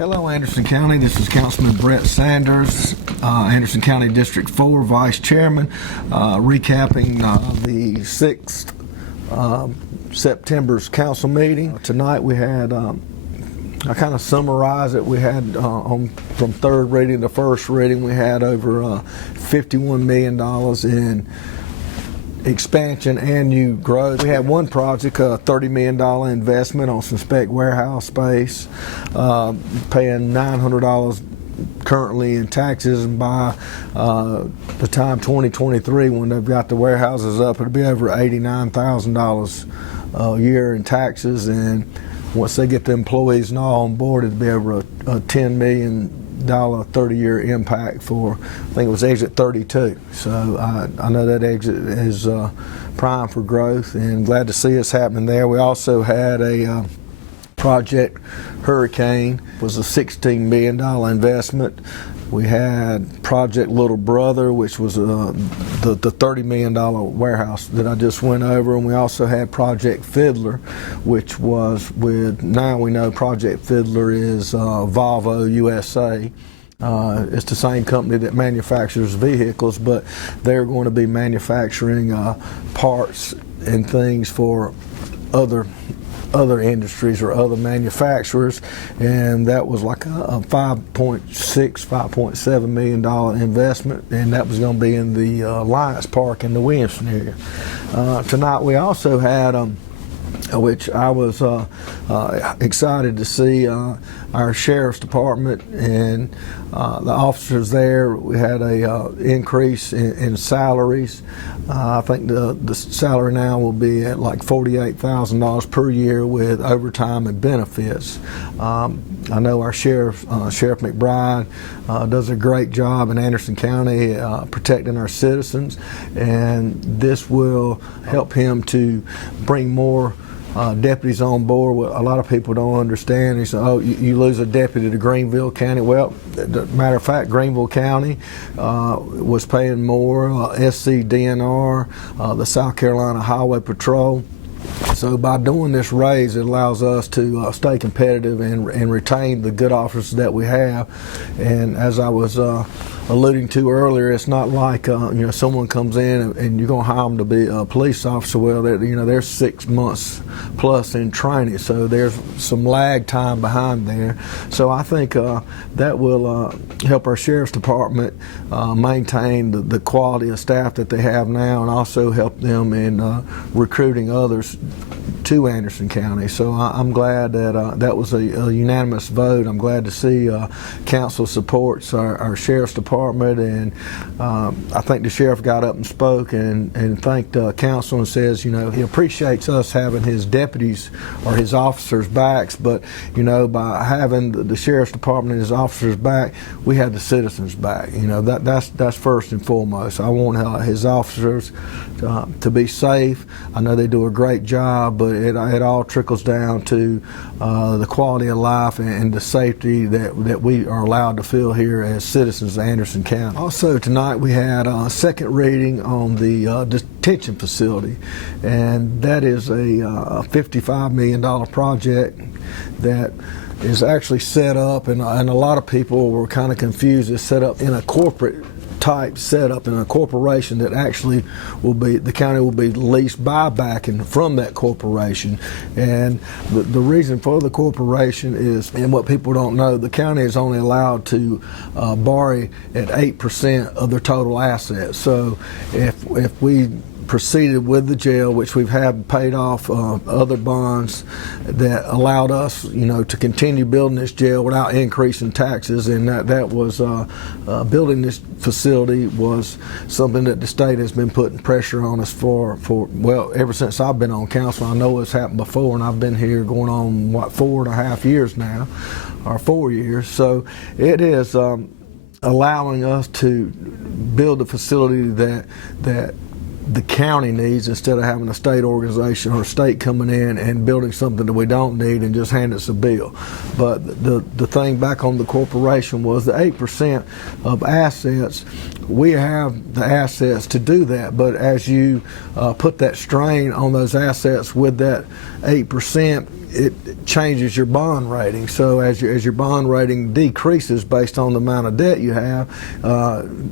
Hello, Anderson County. This is Councilman Brett Sanders, Anderson County District 4 Vice Chairman, recapping the 6th September's council meeting. Tonight we had, I kind of summarize it, we had from third reading to first reading, we had over $51 million in expansion and new growth. We had one project, a $30 million investment on some spec warehouse space, paying $900 currently in taxes, and by the time 2023, when they've got the warehouses up, it'll be over $89,000 a year in taxes, and once they get the employees and all on board, it'll be over a $10 million 30-year impact for, I think it was exit 32. So I know that exit is prime for growth, and glad to see us happening there. We also had a project Hurricane, was a $16 million investment. We had Project Little Brother, which was the $30 million warehouse that I just went over, and we also had Project Fiddler, which was with, now we know Project Fiddler is Volvo USA. It's the same company that manufactures vehicles, but they're going to be manufacturing parts and things for other industries or other manufacturers, and that was like a $5.7 million investment, and that was going to be in the Alliance Park in the Williamson area. Tonight we also had which I was excited to see our sheriff's department and the officers there. We had a increase in salaries. I think the salary now will be at like $48,000 per year with overtime and benefits. I know our Sheriff McBride does a great job in Anderson County protecting our citizens, and this will help him to bring more deputies on board. What a lot of people don't understand is, oh, you lose a deputy to Greenville County. Well, matter of fact, Greenville County was paying more, SCDNR, the South Carolina Highway Patrol. So by doing this raise, it allows us to stay competitive and retain the good officers that we have. And as I was alluding to earlier, it's not like someone comes in and you're going to hire them to be a police officer. Well, they're 6 months plus in training, so there's some lag time behind there. So I think that will help our sheriff's department maintain the quality of staff that they have now, and also help them in recruiting others to Anderson County. So I'm glad that that was a unanimous vote. I'm glad to see council supports our sheriff's department, and I think the sheriff got up and spoke and thanked council and says, he appreciates us having his deputies or his officers' backs, but by having the sheriff's department and his officers' back, we have the citizens' back. That's first and foremost. I want his officers to be safe. I know they do a great job, but it all trickles down to the quality of life and the safety that we are allowed to feel here as citizens of Anderson County. Also tonight we had a second reading on the detention facility, and that is a $55 million project that is actually set up, and a lot of people were kind of confused. It's set up in a corporate type setup in a corporation that actually the county will be leased buyback from that corporation. And the reason for the corporation is, and what people don't know, the county is only allowed to borrow at 8% of their total assets. So if we proceeded with the jail, which we've had paid off other bonds that allowed us, to continue building this jail without increasing taxes, and that was building this facility was something that the state has been putting pressure on us for ever since I've been on council. I know it's happened before, and I've been here going on 4.5 years now, or 4 years. So it is allowing us to build a facility that the county needs, instead of having a state organization or a state coming in and building something that we don't need and just hand us a bill. But the thing back on the corporation was the 8% of assets. We have the assets to do that, but as you put that strain on those assets with that 8%, it changes your bond rating. So as your bond rating decreases based on the amount of debt you have,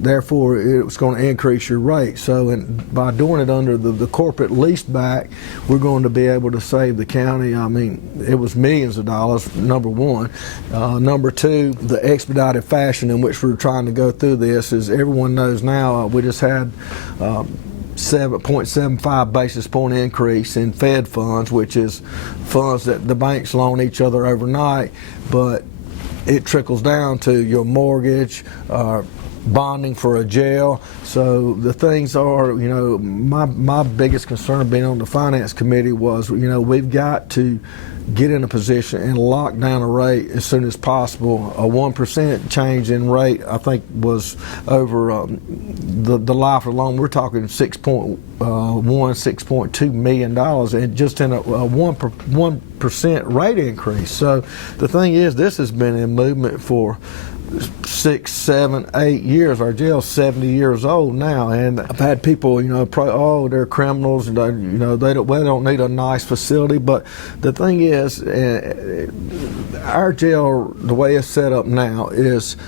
therefore it's going to increase your rate. So by doing it under the corporate lease back, we're going to be able to save the county. I mean, it was millions of dollars, number one. Number two, the expedited fashion in which we're trying to go through this is, everyone knows now, we just had 7.75 basis point increase in Fed funds, which is funds that the banks loan each other overnight, but it trickles down to your mortgage, bonding for a jail. So the things are, you know, my biggest concern being on the finance committee was, you know, we've got to get in a position and lock down a rate as soon as possible. A 1% change in rate, I think, was over the life of the loan. We're talking $6.2 million, and just in a 1% rate increase. So the thing is, this has been in movement for 6, 7, 8 years. Our jail's 70 years old now, and I've had people, you know, they're criminals, and they don't need a nice facility. But the thing is, our jail, the way it's set up now, is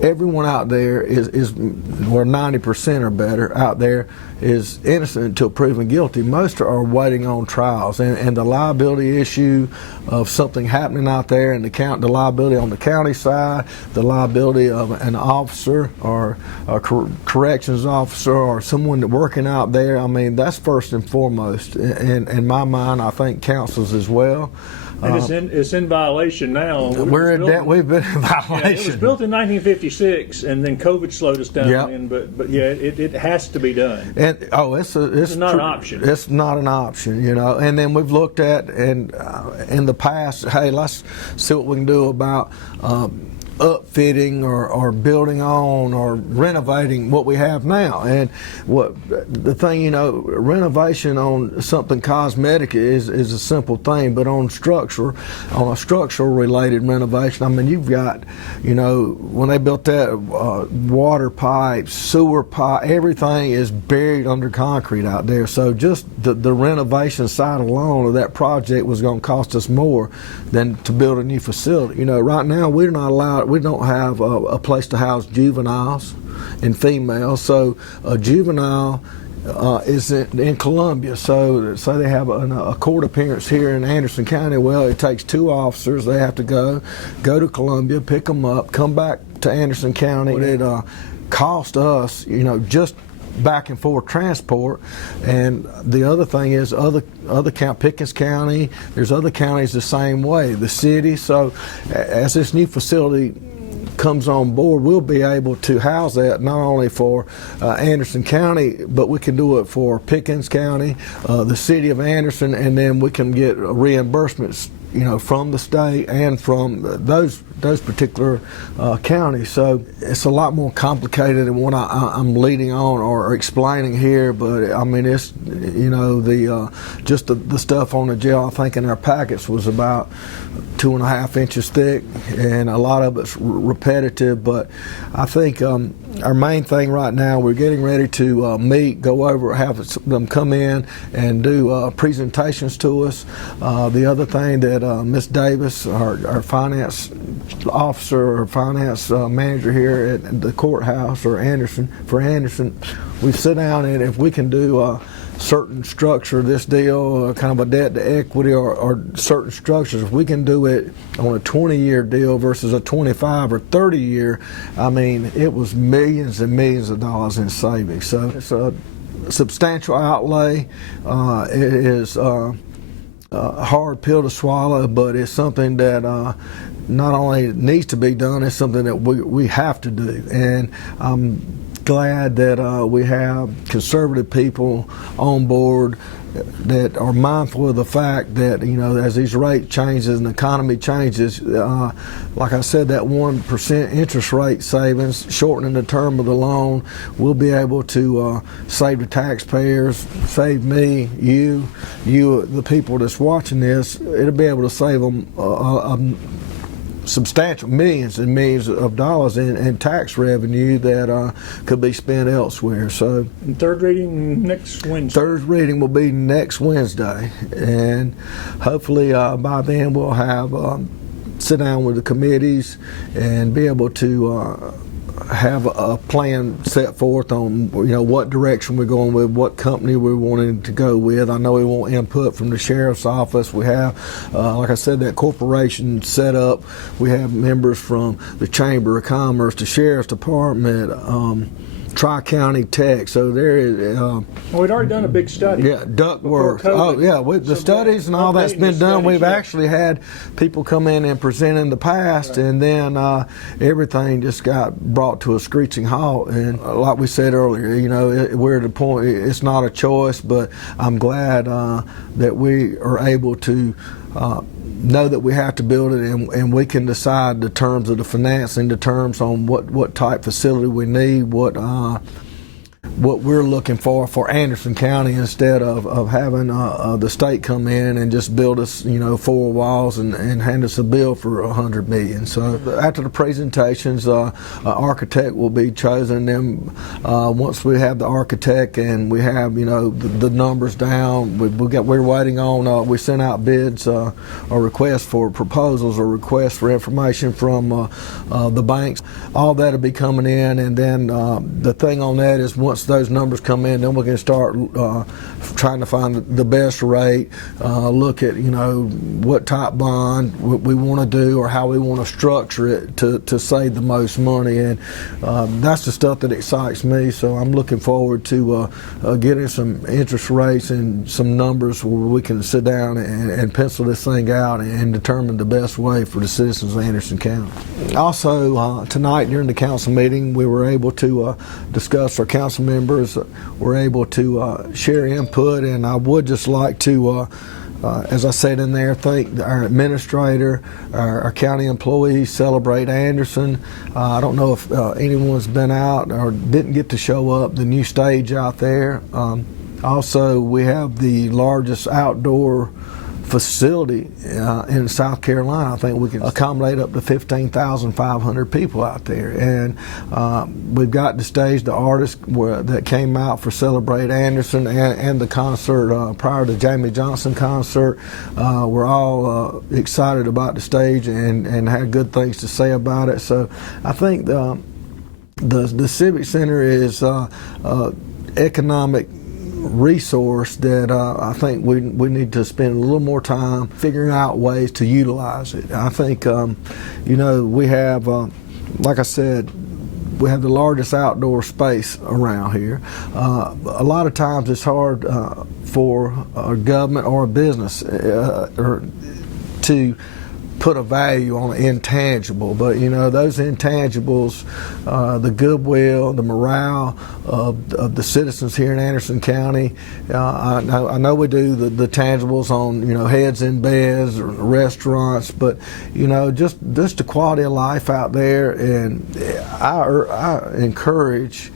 everyone out there is where 90% or better out there is innocent until proven guilty. Most are waiting on trials, and the liability issue of something happening out there, and the liability on the county side, the liability of an officer or a corrections officer or someone working out there, I mean, that's first and foremost. In my mind, I think councils as well. And it's in violation now. We've been in violation. Yeah, it was built in 1956, and then COVID slowed us down. Yep. But yeah, it has to be done. And it's not an option. It's not an option, you know. And then we've looked at, and in the past, hey, let's see what we can do about upfitting or building on or renovating what we have now. And what the thing, you know, renovation on something cosmetic is a simple thing, but on a structural related renovation, I mean, you've got, you know, when they built that water pipes, sewer pipe, everything is buried under concrete out there. So just the renovation side alone of that project was going to cost us more than to build a new facility. You know, right now we're not allowed. We don't have a place to house juveniles and females. So a juvenile is in Columbia. So they have a court appearance here in Anderson County. Well, it takes 2 officers. They have to go to Columbia, pick them up, come back to Anderson County. It cost us, you know, just back and forth transport. And the other thing is Pickens County, there's other counties the same way, the city. So as this new facility comes on board, we'll be able to house that not only for Anderson County, but we can do it for Pickens County, the city of Anderson, and then we can get reimbursements, you know, from the state and from those particular counties. So it's a lot more complicated than what I'm leading on or explaining here. But I mean, it's, you know, just the stuff on the jail, I think in our packets was about 2.5 inches thick, and a lot of it's repetitive. But I think our main thing right now, we're getting ready to meet, go over, have them come in and do presentations to us. The other thing that Ms. Davis, our finance officer or finance manager here at the courthouse or Anderson, we sit down, and if we can do a certain structure, this deal, kind of a debt to equity or certain structures, if we can do it on a 20-year deal versus a 25 or 30-year, I mean, it was millions and millions of dollars in savings. So it's a substantial outlay. It is a hard pill to swallow, but it's something that not only needs to be done, it's something that we have to do. And I'm glad that we have conservative people on board that are mindful of the fact that, you know, as these rate changes and the economy changes, like I said, that 1% interest rate savings, shortening the term of the loan, we'll be able to save the taxpayers, save me, you, the people that's watching this. It'll be able to save them substantial millions and millions of dollars in tax revenue that could be spent elsewhere. So And third reading next Wednesday. third reading will be next Wednesday, and hopefully by then we'll have sit down with the committees and be able to have a plan set forth on what direction we're going with, what company we're wanting to go with. I know we want input from the sheriff's office. We have, like I said, that corporation set up. We have members from the Chamber of Commerce, the Sheriff's Department, Tri-County Tech. So there is. Well, we'd already done a big study. Yeah, ductwork. Before COVID. Oh, yeah, with the So studies and all that's updating been the done. studies, We've yeah. actually had people come in and present in the past, and then everything just got brought to a screeching halt. And like we said earlier, we're at the point, it's not a choice, but I'm glad that we are able to know that we have to build it, and we can decide the terms of the financing, the terms on what type facility we need, what we're looking for Anderson County, instead of having the state come in and just build us, four walls and hand us a bill for $100 million. So after the presentations, architect will be chosen. Then once we have the architect and we have the numbers down, we're waiting on. We sent out bids, or requests for proposals, or requests for information from the banks. All that'll be coming in, and then the thing on that is once those numbers come in, then we can start trying to find the best rate, look at what type bond we want to do or how we want to structure it to save the most money, and that's the stuff that excites me. So I'm looking forward to getting some interest rates and some numbers where we can sit down and pencil this thing out and determine the best way for the citizens of Anderson County. Also, tonight during the council meeting, we were able to discuss, our council members were able to share input, and I would just like to, as I said in there, thank our administrator, our county employees, Celebrate Anderson. I don't know if anyone's been out or didn't get to show up, the new stage out there. Also, we have the largest outdoor facility in South Carolina. I think we can accommodate up to 15,500 people out there, and we've got to stage the artists that came out for Celebrate Anderson and the concert prior to Jamie Johnson concert. We're all excited about the stage and had good things to say about it. So I think the Civic Center is economic resource that I think we need to spend a little more time figuring out ways to utilize it. I think we have, like I said, we have the largest outdoor space around here. A lot of times it's hard for a government or a business to put a value on an intangible, but those intangibles, the goodwill, the morale of the citizens here in Anderson County. I know we do the tangibles on heads in beds or restaurants, but just the quality of life out there, and I encourage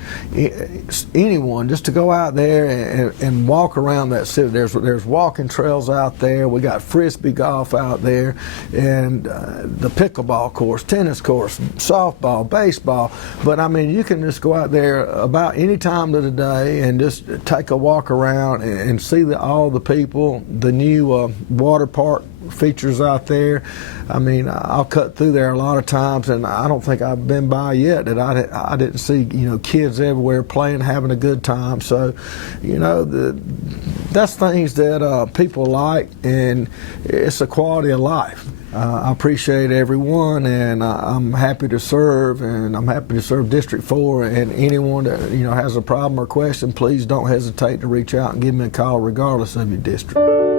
anyone just to go out there and walk around that city. There's walking trails out there. We got frisbee golf out there, and the pickleball course, tennis course, softball, baseball. But I mean, you can just go out there about any time of the day and just take a walk around and see all the people, the new water park features out there. I mean, I'll cut through there a lot of times, and I don't think I've been by yet that I didn't see kids everywhere playing, having a good time. So that's things that people like, and it's a quality of life. I appreciate everyone, and I'm happy to serve, and I'm happy to serve District 4, and anyone that has a problem or question, please don't hesitate to reach out and give me a call regardless of your district.